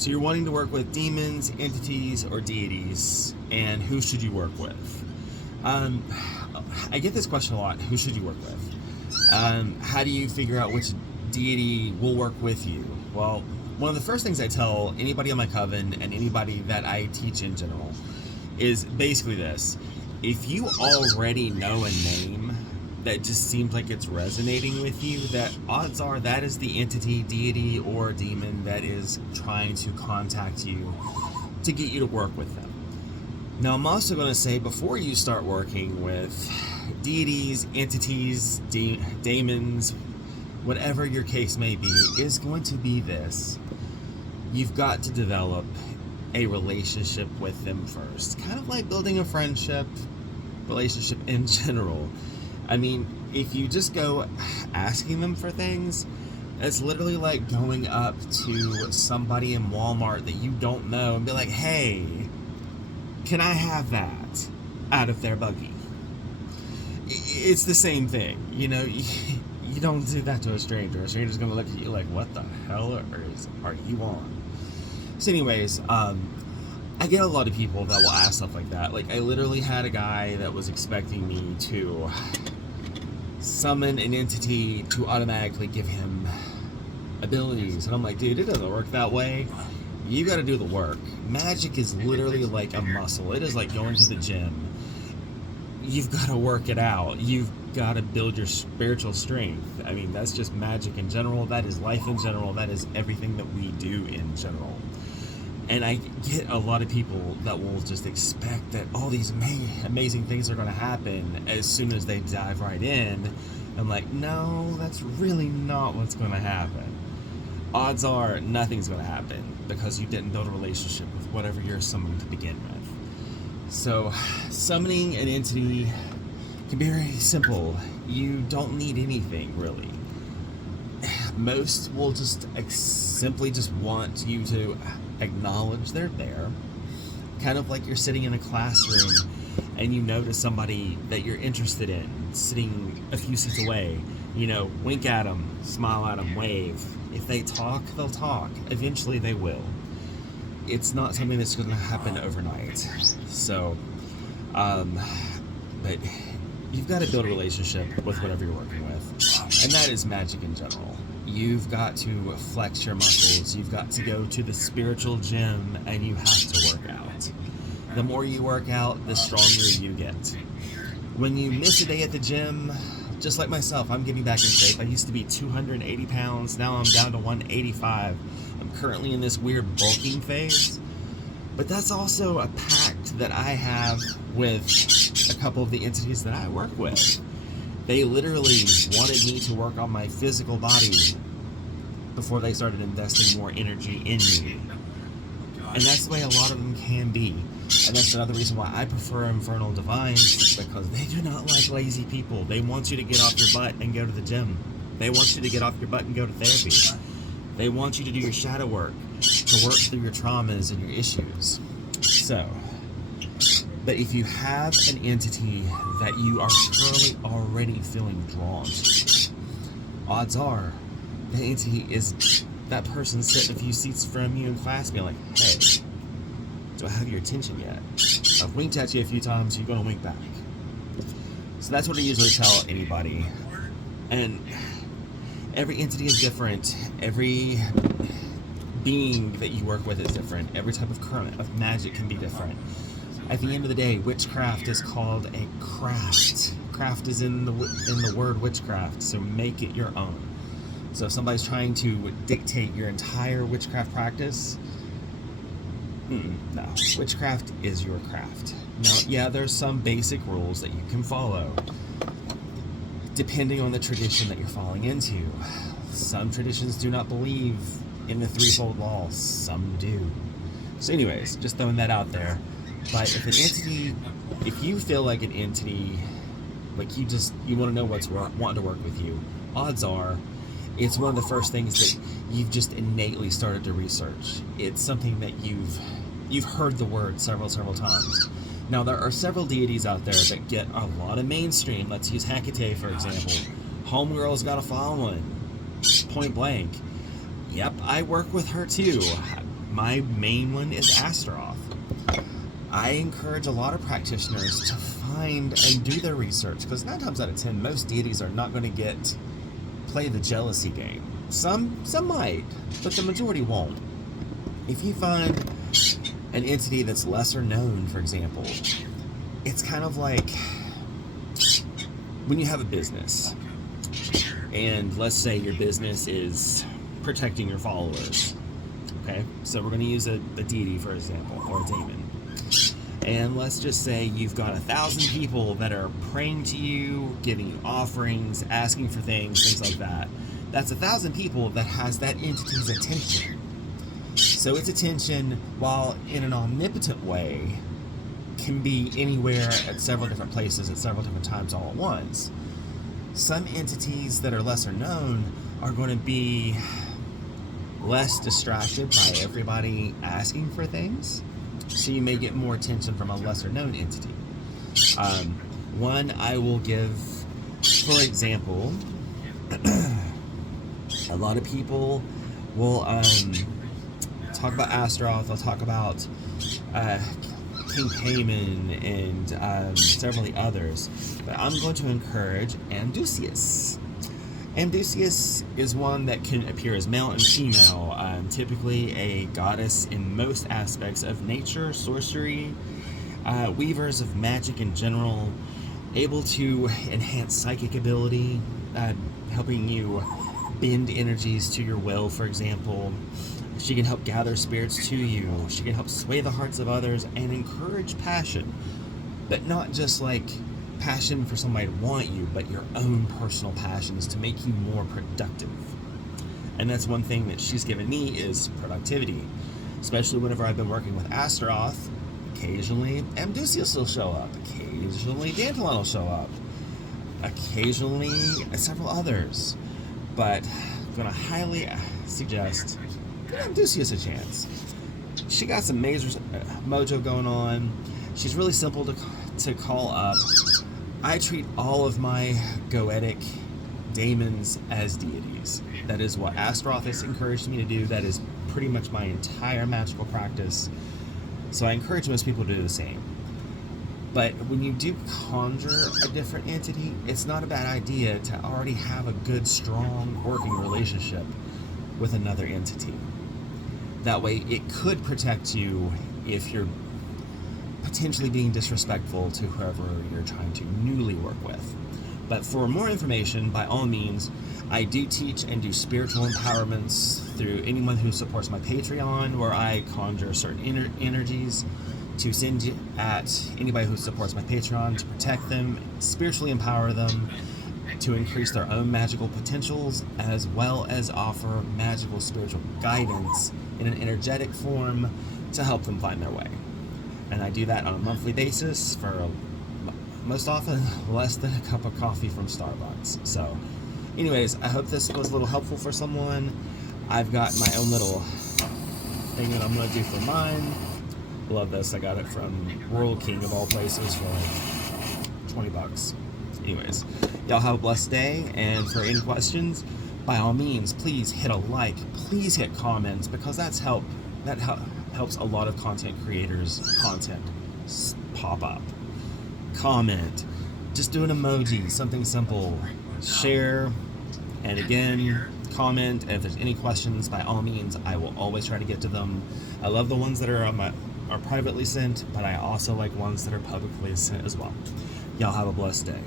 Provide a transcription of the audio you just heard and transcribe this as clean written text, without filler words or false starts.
So you're wanting to work with demons, entities, or deities, and who should you work with? I get this question a lot. Who should you work with? How do you figure out which deity will work with you? Well, one of the first things I tell anybody on my coven and anybody that I teach in general is basically this. If you already know a name that just seems like it's resonating with you, that odds are that is the entity, deity, or demon that is trying to contact you to get you to work with them. Now, I'm also going to say, before you start working with deities, entities, daemons, whatever your case may be, is going to be this. You've got to develop a relationship with them first. Kind of like building a friendship, relationship in general. I mean, if you just go asking them for things, it's literally like going up to somebody in Walmart that you don't know and be like, hey, can I have that out of their buggy? It's the same thing. You know, you don't do that to a stranger. A stranger's going to look at you like, what the hell are you on? So anyways, I get a lot of people that will ask stuff like that. Like, I literally had a guy that was expecting me to summon an entity to automatically give him abilities. And I'm like, dude, it doesn't work that way. You got to do the work. Magic is literally like a muscle. It is like going to the gym. You've got to work it out. You've got to build your spiritual strength. I mean, that's just magic in general. That is life in general. That is everything that we do in general. And I get a lot of people that will just expect that all these amazing things are going to happen as soon as they dive right in. I'm like, no, that's really not what's going to happen. Odds are nothing's going to happen because you didn't build a relationship with whatever you're summoning to begin with. So, summoning an entity can be very simple. You don't need anything, really. Most will just simply just want you to acknowledge they're there. Kind of like you're sitting in a classroom and you notice somebody that you're interested in sitting a few seats away. You know, wink at them, smile at them, wave. If they talk, they'll talk. Eventually they will. It's not something that's going to happen overnight. So, but you've got to build a relationship with whatever you're working with. And that is magic in general. You've got to flex your muscles. You've got to go to the spiritual gym and you have to work out. The more you work out, the stronger you get. When you miss a day at the gym, just like myself, I'm getting back in shape. I used to be 280 pounds. Now I'm down to 185. I'm currently in this weird bulking phase. But that's also a pact that I have with a couple of the entities that I work with. They literally wanted me to work on my physical body before they started investing more energy in me. And that's the way a lot of them can be. And that's another reason why I prefer Infernal Divines, because they do not like lazy people. They want you to get off your butt and go to the gym. They want you to get off your butt and go to therapy. They want you to do your shadow work, to work through your traumas and your issues. So, but if you have an entity that you are currently already feeling drawn to, odds are the entity is that person sitting a few seats from you in class being like, hey, do I have your attention yet? I've winked at you a few times, you're going to wink back. So that's what I usually tell anybody. And every entity is different. Every being that you work with is different. Every type of current of magic can be different. At the end of the day, witchcraft is called a craft. Craft is in the word witchcraft, so make it your own. So if somebody's trying to dictate your entire witchcraft practice, no. Witchcraft is your craft. Now, yeah, there's some basic rules that you can follow, depending on the tradition that you're falling into. Some traditions do not believe in the threefold law. Some do. So anyways, just throwing that out there. But if an entity, if you feel like an entity, like you want to know what's wanting to work with you, odds are it's one of the first things that you've just innately started to research. It's something that you've heard the word several times. Now, there are several deities out there that get a lot of mainstream. Let's use Hecate, for example. Homegirl's got a following. Point blank. Yep, I work with her too. My main one is Astaroth. I encourage a lot of practitioners to find and do their research, because 9 times out of 10, most deities are not going to play the jealousy game. Some might, but the majority won't. If you find an entity that's lesser known, for example, it's kind of like when you have a business, and let's say your business is protecting your followers. Okay, so we're going to use a deity, for example, or a daemon. And let's just say you've got 1,000 people that are praying to you, giving you offerings, asking for things like that. That's 1,000 people that has that entity's attention. So its attention, while in an omnipotent way, can be anywhere at several different places at several different times all at once. Some entities that are lesser known are going to be less distracted by everybody asking for things, so you may get more attention from a lesser known entity. One I will give, for example, a lot of people will talk about Astaroth, they'll talk about King Haman and several of the others, but I'm going to encourage Amdusias. Amdusias is one that can appear as male and female, typically a goddess in most aspects of nature, sorcery, weavers of magic in general, able to enhance psychic ability, helping you bend energies to your will, for example. She can help gather spirits to you. She can help sway the hearts of others and encourage passion, but not just like passion for somebody to want you, but your own personal passions to make you more productive. And that's one thing that she's given me is productivity, especially whenever I've been working with Astaroth. Occasionally Amdusias will show up, occasionally Dantalon will show up, occasionally several others, but I'm going to highly suggest give Amdusias a chance. She got some major mojo going on. She's really simple to call up. I treat all of my goetic daemons as deities. That is what Astaroth has encouraged me to do. That is pretty much my entire magical practice. So I encourage most people to do the same. But when you do conjure a different entity, it's not a bad idea to already have a good, strong working relationship with another entity. That way it could protect you if you're potentially being disrespectful to whoever you're trying to newly work with. But for more information, by all means, I do teach and do spiritual empowerments through anyone who supports my Patreon, where I conjure certain energies to send at anybody who supports my Patreon to protect them, spiritually empower them, to increase their own magical potentials, as well as offer magical spiritual guidance in an energetic form to help them find their way. And I do that on a monthly basis for most often less than a cup of coffee from Starbucks. So anyways, I hope this was a little helpful for someone. I've got my own little thing that I'm going to do for mine. Love this. I got it from World King of all places for like $20. Anyways, y'all have a blessed day, and for any questions, by all means, please hit a like, please hit comments, because that helps a lot of content creators' content pop up. Comment, just do an emoji, something simple. Share, and again, comment. And if there's any questions, by all means, I will always try to get to them. I love the ones that are privately sent, but I also like ones that are publicly sent as well. Y'all have a blessed day.